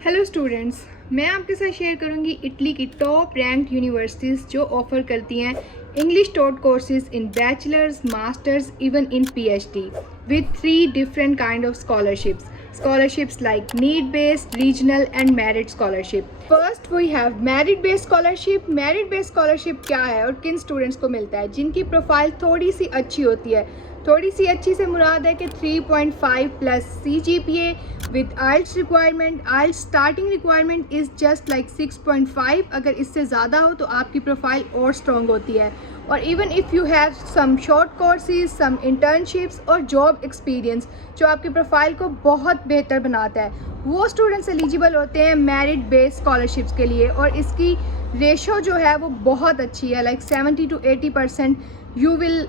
Hello students, मैं आपके साथ शेयर करूंगी इटली की टॉप रैंक्ड यूनिवर्सिटीज़ जो ऑफ़र करती हैं English taught courses in bachelors, masters, even in PhD with 3 different kind of scholarships like need based, regional and merit scholarship. First we have merit based scholarship. merit based scholarship क्या है और किन students को मिलता है? जिनकी profile थोड़ी सी अच्छी होती है। थोड़ी सी अच्छी से मुराद है कि 3.5 plus CGPA with IELTS requirement. IELTS starting requirement is just like 6.5. अगर इससे ज़्यादा हो तो आपकी प्रोफाइल और स्ट्रॉन्ग होती है। और even if you have some short courses, some internships और जॉब एक्सपीरियंस जो आपकी प्रोफाइल को बहुत बेहतर बनाता है, वो स्टूडेंट्स एलिजिबल होते हैं मेरिट बेस्ड स्कॉलरशिप्स के लिए। और इसकी रेशो जो है वो बहुत अच्छी है, like 70 to 80% you will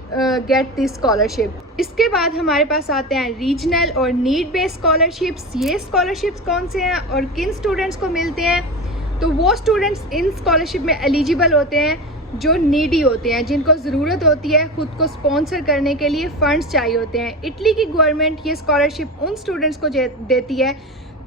get this scholarship. इसके बाद हमारे पास आते हैं रीजनल और नीड बेस्ड स्कॉलरशिप्स। ये स्कॉलरशिप्स कौन से हैं और किन स्टूडेंट्स को मिलते हैं? तो वो स्टूडेंट्स इन स्कॉलरशिप में एलिजिबल होते हैं जो नीडी होते हैं, जिनको ज़रूरत होती है खुद को स्पॉन्सर करने के लिए फ़ंड्स चाहिए होते हैं। इटली की गवर्नमेंट ये स्कॉलरशिप उन स्टूडेंट्स को देती है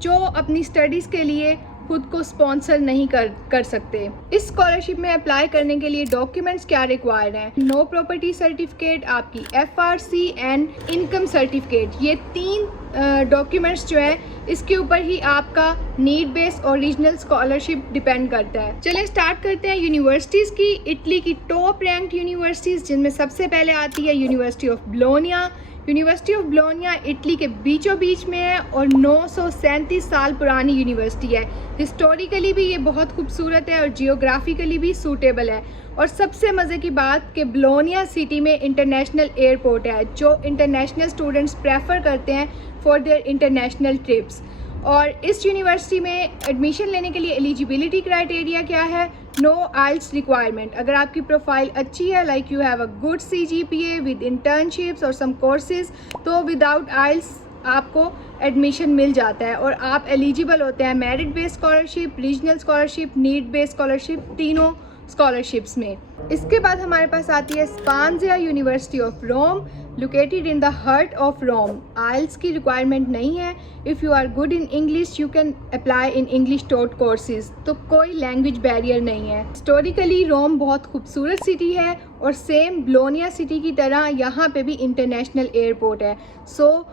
जो अपनी स्टडीज़ के लिए खुद को स्पॉन्सर नहीं कर सकते। इस स्कॉलरशिप में अप्लाई करने के लिए डॉक्यूमेंट्स क्या रिक्वायर्ड हैं? नो प्रॉपर्टी सर्टिफिकेट, आपकी FRC एंड इनकम सर्टिफिकेट। ये 3 डॉक्यूमेंट्स जो है इसके ऊपर ही आपका नीड बेस्ड और रीजनल स्कॉलरशिप डिपेंड करता है। चलिए स्टार्ट करते हैं यूनिवर्सिटीज़ की। इटली की टॉप रैंक्ड यूनिवर्सिटीज़, जिनमें सबसे पहले आती है university of Bologna. University of Bologna Italy के बीचों बीच में है और 937 साल पुरानी यूनिवर्सिटी है। हिस्टोरिकली भी ये बहुत खूबसूरत है और जियोग्राफिकली भी सूटेबल है। और सबसे मज़े की बात कि बोलोनिया सिटी में इंटरनेशनल एयरपोर्ट है जो इंटरनेशनल स्टूडेंट्स प्रेफर करते हैं फॉर देयर इंटरनेशनल ट्रिप्स। और इस यूनिवर्सिटी में एडमिशन लेने के लिए एलिजिबिलिटी क्राइटेरिया क्या है? नो आइल्स रिक्वायरमेंट। अगर आपकी प्रोफाइल अच्छी है, like you have a good CGPA with internships और सम कोर्सेज, तो विदाउट आइल्स आपको एडमिशन मिल जाता है और आप एलिजिबल होते हैं merit based scholarship, regional scholarship, need based scholarship, तीनों स्कॉलरशिप्स में। इसके बाद हमारे पास आती है Sapienza university of Rome, located in the heart of Rome. IELTS की रिक्वायरमेंट नहीं है। If you are good in English you can apply in English taught courses, तो कोई लैंग्वेज बैरियर नहीं है। हिस्टोरिकली रोम बहुत खूबसूरत सिटी है और सेम बोलोनिया सिटी की तरह यहाँ पे भी इंटरनेशनल एयरपोर्ट है। सो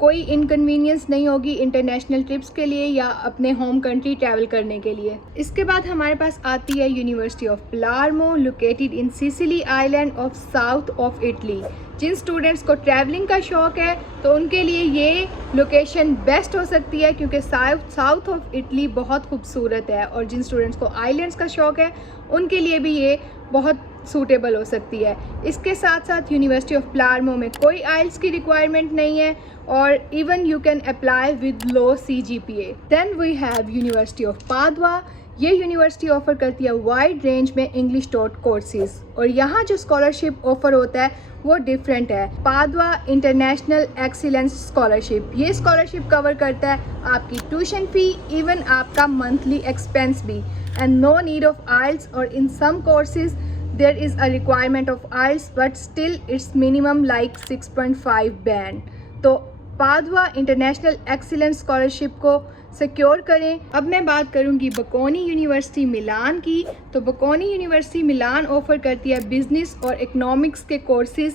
कोई इनकन्वीनियंस नहीं होगी इंटरनेशनल ट्रिप्स के लिए या अपने होम कंट्री ट्रैवल करने के लिए। इसके बाद हमारे पास आती है university of Palermo, located in Sicily island of south of Italy. जिन स्टूडेंट्स को ट्रैवलिंग का शौक़ है तो उनके लिए ये लोकेशन बेस्ट हो सकती है, क्योंकि साउथ ऑफ इटली बहुत खूबसूरत है। और जिन स्टूडेंट्स को आइलैंड्स का शौक़ है उनके लिए भी ये बहुत सूटेबल हो सकती है। इसके साथ साथ यूनिवर्सिटी ऑफ पलार्मो में कोई आइल्स की रिक्वायरमेंट नहीं है और even you can apply with low CGPA। Then we have university of Padova. ये यूनिवर्सिटी ऑफ़र करती है वाइड रेंज में इंग्लिश टॉट कोर्सेज और यहाँ जो स्कॉलरशिप ऑफ़र होता है वो डिफरेंट है। Padova international excellence scholarship. ये स्कॉलरशिप कवर करता है आपकी ट्यूशन फ़ी, इवन आपका मंथली एक्सपेंस भी, and no need of IELTS. और in some courses there is a requirement of IELTS but still it's minimum like 6.5 band। तो पादवा international excellence scholarship को secure करें। अब मैं बात करूंगी बकोनी यूनिवर्सिटी मिलान की। तो बकोनी यूनिवर्सिटी मिलान ऑफ़र करती है बिज़नेस और इकोनॉमिक्स के कोर्सेज,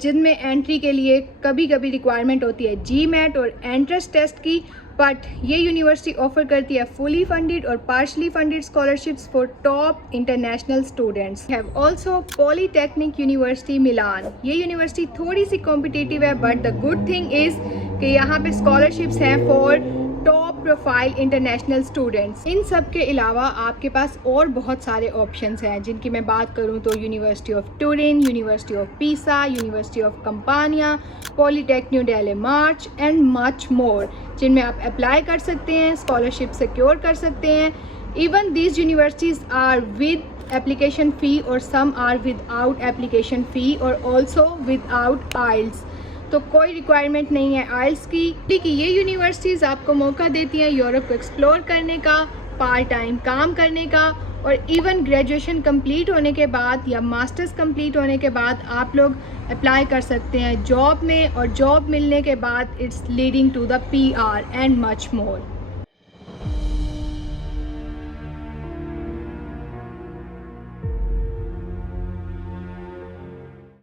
जिनमें एंट्री के लिए कभी कभी रिक्वायरमेंट होती है GMAT और एंट्रेंस टेस्ट की। बट ये यूनिवर्सिटी ऑफ़र करती है फुली फंडेड और partially funded scholarships for top international students. Have also polytechnic university Milan. ये यूनिवर्सिटी थोड़ी सी कॉम्पिटिटिव है, but the good thing is कि यहाँ पे स्कॉलरशिप्स हैं for top profile international students. इन सब के अलावा आपके पास और बहुत सारे ऑप्शंस हैं, जिनकी मैं बात करूं तो university of Turin, university of Pisa, university of Campania, polytechnic delle Marche and much more, जिनमें आप अप्लाई कर सकते हैं, स्कॉलरशिप सिक्योर कर सकते हैं। Even these universities are with application fee और some are without application fee और ऑल्सो विदाउट आइल्स। तो कोई रिक्वायरमेंट नहीं है आइल्स की। ये यूनिवर्सिटीज़ आपको मौका देती हैं यूरोप को एक्सप्लोर करने का, पार्ट टाइम काम करने का, और इवन ग्रेजुएशन कंप्लीट होने के बाद या मास्टर्स कंप्लीट होने के बाद आप लोग अप्लाई कर सकते हैं जॉब में, और जॉब मिलने के बाद it's leading to the PR and much more.